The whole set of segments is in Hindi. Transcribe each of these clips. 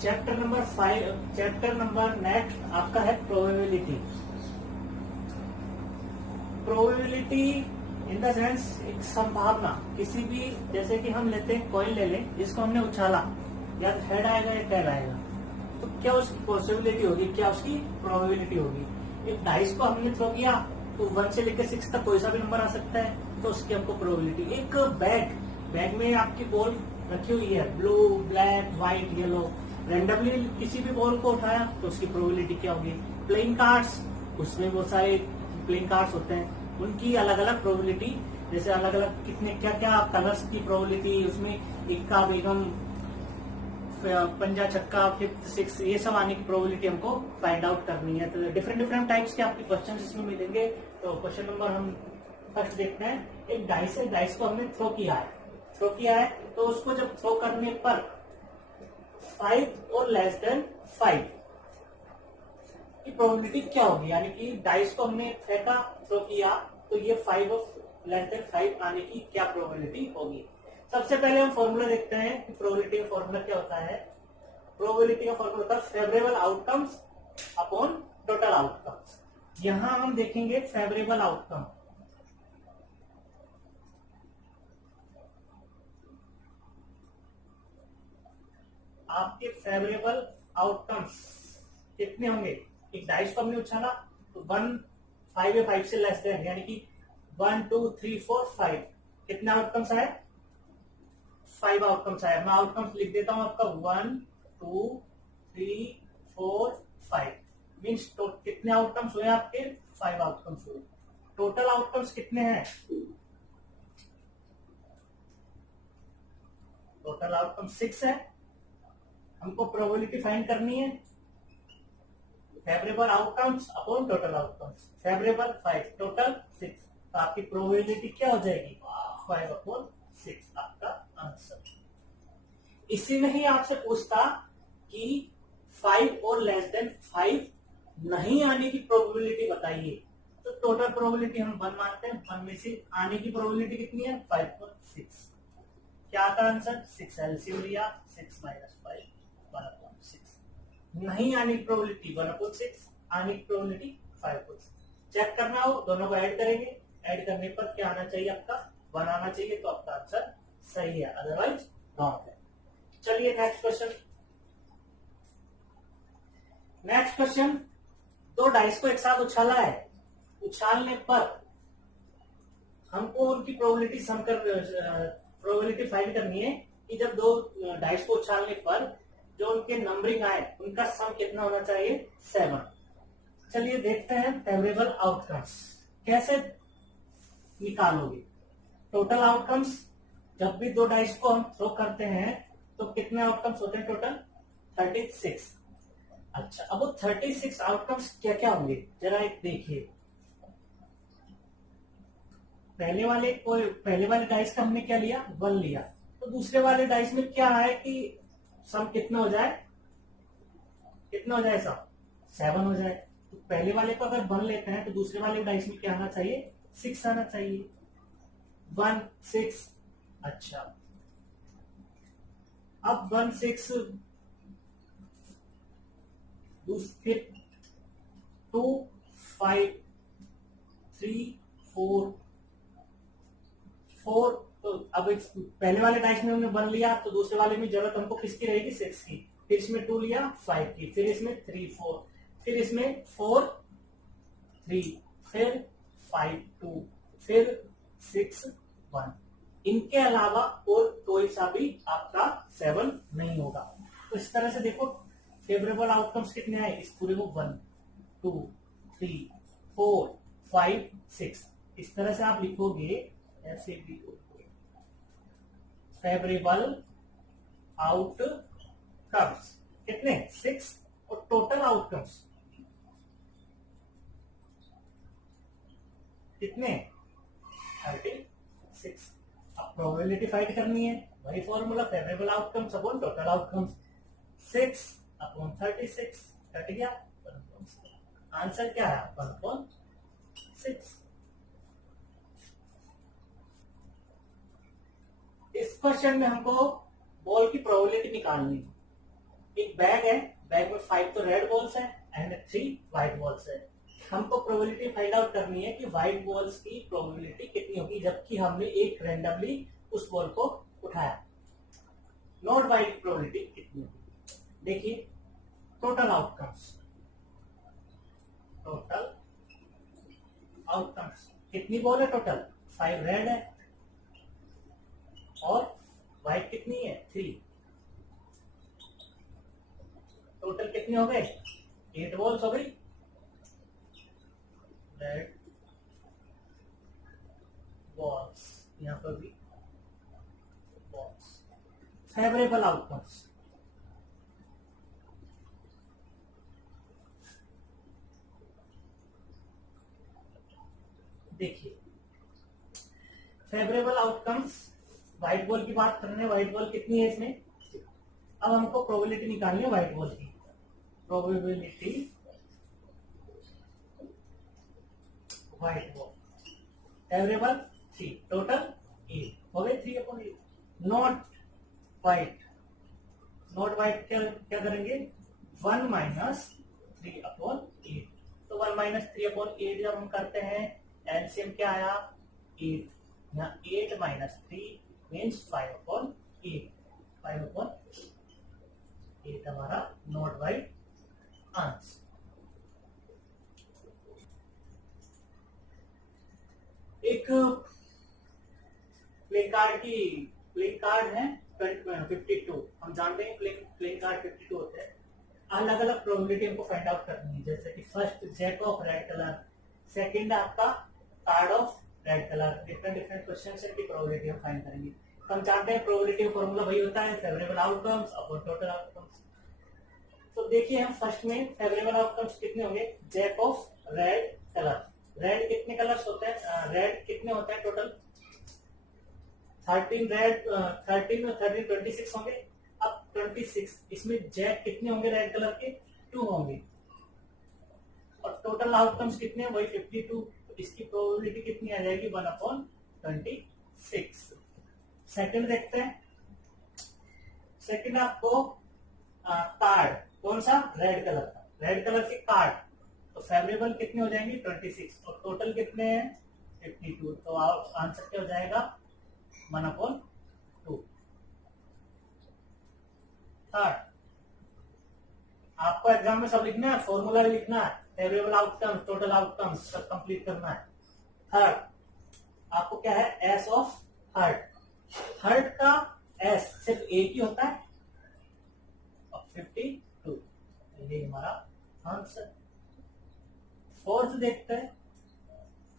चैप्टर नंबर नेक्स्ट आपका है probability. Probability in the sense एक संभावना, किसी भी, जैसे कि हम लेते हैं कॉइन ले लें, इसको हमने उछाला, या हेड आएगा या टेल आएगा, तो क्या उसकी पॉसिबिलिटी होगी, क्या उसकी प्रोबेबिलिटी होगी। एक डाइस को हमने थ्रो किया तो 1 से लेकर 6 तक कोई सा भी नंबर आ सकता है, तो उसकी हमको प्रोबेबिलिटी। एक बैग में आपकी बॉल रखी हुई है, blue, black, white, yellow, randomly किसी भी बॉल को उठाया तो उसकी प्रोबेबिलिटी क्या होगी। प्लेइंग कार्ड्स, उसमें बहुत सारे प्लेइंग कार्ड्स होते हैं, उनकी अलग अलग प्रोबेबिलिटी, जैसे अलग अलग कितने क्या क्या कलर्स की प्रोबेबिलिटी, उसमें इक्का, बेगम, पंजा, छक्का, फिफ्थ, सिक्स, ये सब आने की प्रोबेबिलिटी हमको फाइंड आउट करनी है। तो डिफरेंट टाइप्स के आपके क्वेश्चन इसमें मिलेंगे। तो क्वेश्चन नंबर हम फर्स्ट देखते हैं। एक डाइस है, डाइस को हमने थ्रो किया है, तो उसको जब थ्रो करने पर 5 और लेस देन 5 की प्रोबेबिलिटी क्या होगी, यानी कि डाइस को हमने फेंका, थ्रो किया, तो ये 5 और लेस देन 5 आने की क्या प्रोबेबिलिटी होगी। सबसे पहले हम फॉर्मूला देखते हैं कि प्रोबेबिलिटी का फॉर्मूला क्या होता है। प्रोबेबिलिटी का फॉर्मूला होता है favourable outcomes upon total outcomes. यहां हम देखेंगे फेवरेबल आउटकम, आपके फेवरेबल आउटकम्स कितने होंगे। एक डाइस को हमने उछाला तो 1, 5 या 5 से लेस देन, यानी कि 1, 2, 3, 4, 5, कितने आउटकम्स आए, 5 आउटकम्स आए। मैं आउटकम्स लिख देता हूं आपका 1, 2, 3, 4, 5 मीन्स कितने आउटकम्स हुए आपके, 5 आउटकम्स हुए। टोटल आउटकम्स कितने हैं, टोटल आउटकम 6 है। हमको प्रोबेबिलिटी फाइंड करनी है, favourable outcomes upon total outcomes. Favourable 5, total 6, तो आपकी प्रोबेबिलिटी क्या हो जाएगी, 5/6 आपका आंसर। इसी में ही आपसे पूछता कि 5 और लेस देन 5 नहीं आने की प्रोबेबिलिटी बताइए, तो टोटल प्रोबेबिलिटी हम 1 मानते हैं, 1 में से आने की प्रोबेबिलिटी कितनी है, 5/6। क्या आता आंसर, 6 एलसीएम लिया, 6 - 5 1/6। नहीं आने की प्रोबेबिलिटी 1/6, आने की प्रोबेबिलिटी 5/6। चेक करना हो दोनों को ऐड करेंगे, ऐड करने पर क्या आना चाहिए, आपका 1 आना चाहिए, तो आपका आंसर सही है, अदरवाइज रॉन्ग है। चलिए next question. Next question, 2 dice को एक साथ उछाला है, उछालने पर हमको उनकी प्रोबेबिलिटी सम कर प्रोबेबिलिटी फाइंड करनी है कि जब 2 डाइस को उछालने पर जो उनके नंबरिंग आए उनका सम कितना होना चाहिए, 7। चलिए देखते हैं फेवरेबल आउटकम्स कैसे निकालोगे। टोटल आउटकम्स, जब भी 2 डाइस को हम थ्रो करते हैं तो कितने आउटकम्स होते हैं, टोटल 36। अच्छा, अब वो 36 आउटकम्स क्या क्या होंगे, जरा एक देखिए। पहले वाले डाइस का हमने क्या लिया, 1 लिया, तो दूसरे वाले डाइस में क्या है कि सम कितना हो जाए, सम 7 हो जाए। तो पहले वाले को अगर 1 लेते हैं तो दूसरे वाले डाइस में क्या आना चाहिए, 6 आना चाहिए, 1, 6। अच्छा, अब 1, 6, फिर 2, 5, 3, 4, तो अब पहले वाले डाइस में हमने 1 लिया, तो दूसरे वाले में जरूरत हमको किसकी रहेगी, 6 की। फिर इसमें 2 लिया, 5 की, फिर इसमें 3, 4, फिर इसमें 4, 3, फिर 5, 2, फिर 6, 1। इनके अलावा और कोई सा भी आपका 7 नहीं होगा। तो इस तरह से देखो फेवरेबल आउटकम्स कितने आए इस पूरे को, 1, 2, 3, 4, 5, 6। इस तरह से आप लिखोगे, ऐसे भी फेवरेबल आउटकम्स कितने, 6, और टोटल आउटकम्स कितने, 36। अब प्रोबेबिलिटी फाइंड करनी है, वही formula, favourable outcomes upon total outcomes, 6/36 cut गया, आंसर क्या है, 1/6। इस क्वेश्चन में हमको बॉल की प्रोबेबिलिटी निकालनी है। एक बैग है, बैग में 5 तो रेड बॉल्स है एंड 3 व्हाइट बॉल्स है। हमको प्रोबेबिलिटी फाइंड आउट करनी है कि व्हाइट बॉल्स की प्रोबेबिलिटी कितनी होगी जबकि हमने एक रैंडमली उस बॉल को उठाया। नॉट व्हाइट प्रोबेबिलिटी कितनी होगी। देखिए टोटल आउटकम्स, टोटल आउटकम्स कितनी बॉल है टोटल, 5 रेड है और व्हाइट कितनी है, 3। टोटल कितने हो गए, 8 बॉल्स हो गई। रेड बॉल्स, यहां पर भी बॉल्स। फेवरेबल आउटकम्स, देखिए फेवरेबल आउटकम्स, व्हाइट बॉल की बात कर रहे हैं, व्हाइट बॉल कितनी है इसमें। अब हमको प्रोबेबिलिटी निकालनी है व्हाइट बॉल की, probability white ball favourable 3, total 8 हो गए, 3/8। नॉट व्हाइट, नॉट व्हाइट क्या करेंगे, 1 माइनस 3/8। तो 1 माइनस 3/8 जब हम करते हैं एलसीएम क्या आया, 8। यहाँ 8 माइनस 3 मीन्स 5/8, 5/8 हमारा नॉट व्हाइट आंसर। एक प्लेइंग कार्ड है 52, हम जानते हैं प्लेइंग कार्ड 52 होते हैं। अलग अलग प्रोबेबिलिटी हमको फाइंड आउट करनी है, जैसे कि first jack of red colour, second आपका card of red colour, different question से प्रोबेबिलिटी हम फाइंड करेंगे। तो हम जानते हैं प्रोबेबिलिटी फॉर्मूला वही होता है, favourable outcomes upon total outcomes. तो देखिए हम फर्स्ट में फेवरेबल आउटकम्स कितने होंगे, jack of red colour. Red कितने कलर्स होते हैं, रेड कितने होते हैं टोटल, 13 रेड, 13 और 13 26 होंगे। अब 26 इसमें जैक कितने होंगे रेड कलर के, 2 होंगे और टोटल आउटकम्स कितने हैं, वही 52। तो इसकी प्रोबेबिलिटी कितनी आ जाएगी, 1/26। सेकंड देखते हैं, सेकंड आपको कार्ड कौन सा, रेड कलर का, रेड कलर के कार्ड, तो फेवरेबल कितने हो जाएंगे 26 और टोटल कितने हैं 52। तो आंसर क्या हो जाएगा 1/2। थर्ड आपको एग्जाम में सब लिखना है, फॉर्मूला भी लिखना है, फेवरेबल आउटकम्स टोटल आउटकम्स सब कंप्लीट करना है। थर्ड आपको क्या है, एस ऑफ हर्ट, हर्ट का एस सिर्फ एक ही होता है और 52, ये हमारा आंसर। फोर्थ देखते हैं,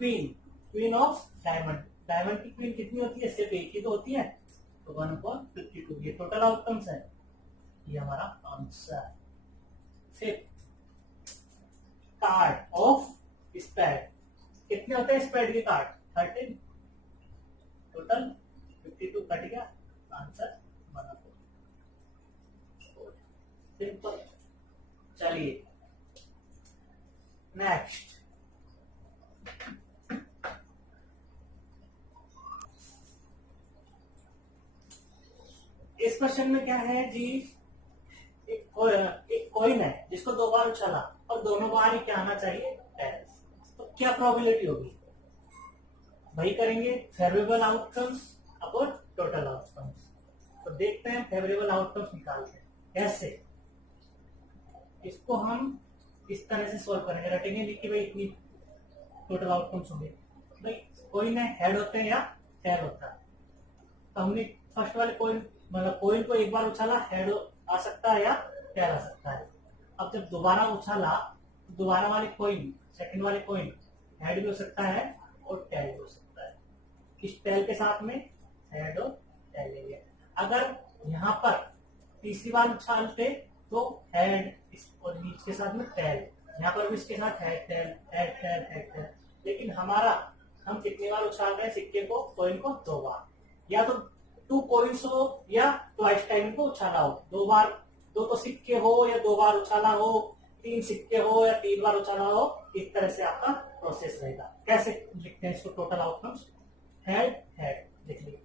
queen, queen of diamond, diamond की क्वीन कितनी होती है, सिर्फ एक ही तो होती है, तो 1/52, ये टोटल आउटकम्स है, ये हमारा आंसर है। फिफ्थ कार्ड ऑफ स्पेड, कितने होते हैं स्पेड के कार्ड, 13, टोटल 52 कट गया, आंसर 1/4। सिंपल। चलिए नेक्स्ट, इस क्वेश्चन में क्या है जी, एक कॉइन है जिसको 2 बार उछाला और दोनों बार ही क्या आना चाहिए, टैक्स। तो क्या प्रोबेबिलिटी होगी, वही करेंगे, favourable outcomes upon total outcomes. तो देखते हैं फेवरेबल आउटकम्स निकालते हैं कैसे। इसको हम इस तरह से सॉल्व करेंगे, रटेंगे नहीं कि भाई इतनी टोटल आउटकम्स होंगे। भाई कॉइन है, हेड होते हैं या टेल होता है, तो हमने फर्स्ट वाले कॉइन मतलब कॉइन को एक बार उछाला, हेड आ सकता है या टेल आ सकता है। अब जब दोबारा उछाला, दोबारा वाले कॉइन, सेकंड वाले कॉइन हेड भी हो सकता है और टेल भी हो सकता है। इस टेल के साथ में हेड और टेल ले लिया। अगर यहाँ पर तीसरी बार उछालते तो हेड और नीचे के साथ में टेल, यहाँ पर भी इसके साथ head tail head tail head tail. लेकिन हमारा हम कितनी बार उछाल रहे हैं सिक्के को, कॉइन को 2 बार, या तो 2 कॉइन्स हो या ट्वाइस टाइम को उछाला हो, 2 बार, 2 तो सिक्के हो या 2 बार उछाला हो, 3 सिक्के हो या 3 बार उछाला हो, इस तरह से आपका प्रोसेस रहेगा। कैसे लिखते हैं इसको, टोटल आउटकम्स, हेड हेड लिख लिया,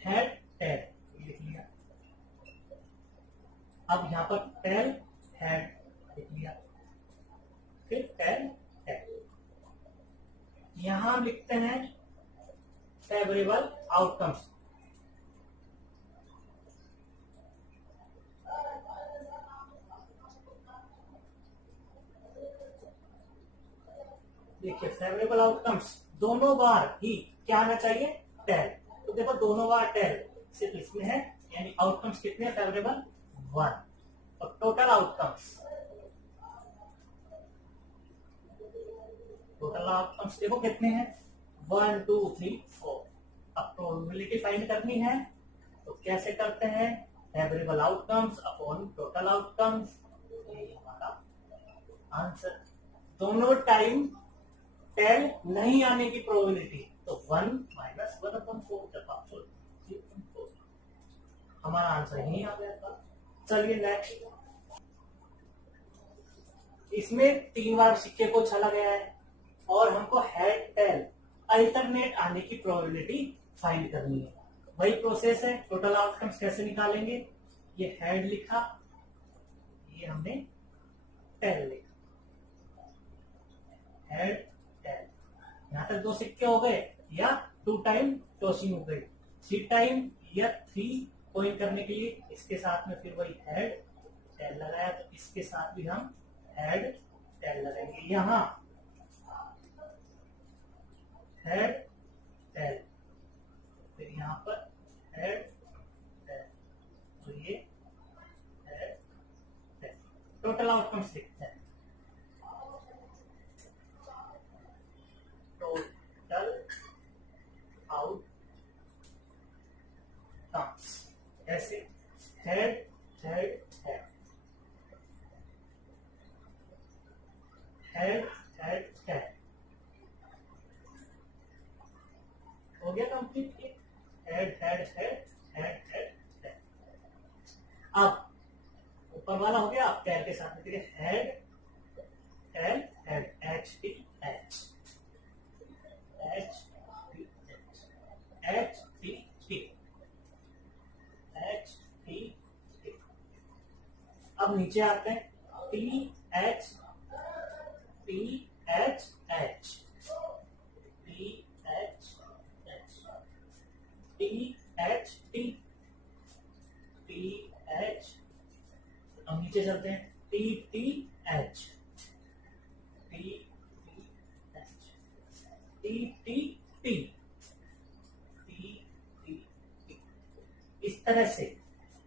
हेड टेल लिख लिया, अब यहाँ पर टेल हेड लिख लिया, फिर टेल हेड। यहां हम लिखते हैं फेवरेबल आउटकम्स। देखिए फेवरेबल आउटकम्स दोनों बार ही क्या आना चाहिए, टेल। तो देखो दोनों बार टेल सिर्फ इसमें है, यानी आउटकम्स कितने फेवरेबल 1। और टोटल आउटकम्स देखो कितने हैं 1 2 3 4। अब प्रोबेबिलिटी फाइंड करनी है तो कैसे करते हैं, favourable outcomes upon total outcomes, ये हमारा आंसर। दोनों टाइम टेल नहीं आने की प्रोबेबिलिटी तो 1 माइनस 1/4 जब आप 0.4, हमारा आंसर यही आ गया था। चलिए नेक्स्ट, इसमें 3 बार सिक्के को उछाला गया है और हमको हेड टेल अल्टरनेट आने की प्रोबेबिलिटी फाइंड करनी है। वही प्रोसेस है, टोटल आउटकम्स कैसे निकालेंगे, ये हेड लिखा, ये हमने टेल लिखा, हेड टेल। यहां तक 2 सिक्के हो गए, या 2 टाइम टॉसिंग हो गई, 3 टाइम या 3 कॉइन करने के लिए इसके साथ में फिर वही हेड टेल लगाया, तो इसके साथ भी हम हेड टेल लगाएंगे। यहां हेड टेल, फिर यहां पर हेड टेल, तो ये हेड टेल। टोटल आउटकम्स लिखते हैं, टोटल आउटकम्स ऐसे head head head head head head हो गया complete. Head head head head head head. अब ऊपर वाला हो गया, अब टेल के साथ में देखिए head tail head, H T H H T H T T H T T. अब नीचे आते हैं, T H T H H T H H T H T T H. अब नीचे चलते हैं, T T H T T H T T T T T T. इस तरह से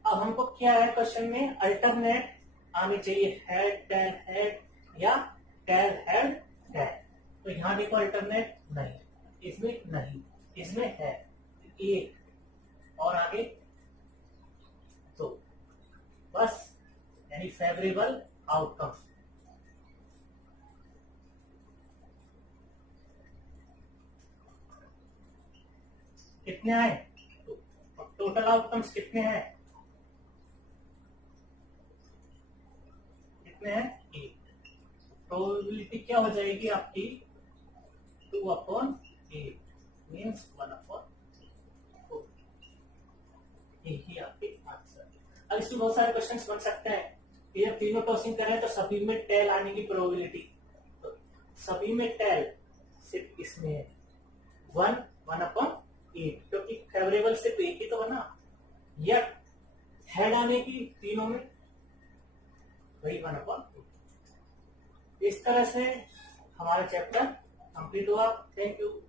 अब हमको क्या है, क्वेश्चन में अल्टरनेट आने चाहिए, हेड टेल हेड या टेल हेड टेल। तो यहां देखो अल्टरनेट नहीं, इसमें नहीं, इसमें है एक और आगे तो बस, यानी फेवरेबल आउटकम्स। कितने आए, तो टोटल आउटकम्स कितने हैं, कितने हैं 8। प्रोबेबिलिटी क्या हो जाएगी आपकी 2/8 मीन्स 1/4। यही आपके आंसर। अब इसमें बहुत सारे क्वेश्चंस बन सकते हैं कि जब तीनों टॉसिंग करें तो सभी में टेल आने की प्रोबेबिलिटी, तो सभी में टेल सिर्फ इसमें है 1/8, क्योंकि फेवरेबल सिर्फ एक ही तो बना, या हेड आने की तीनों में वही 1/8। इस तरह से हमारा चैप्टर कंप्लीट हुआ। Thank you.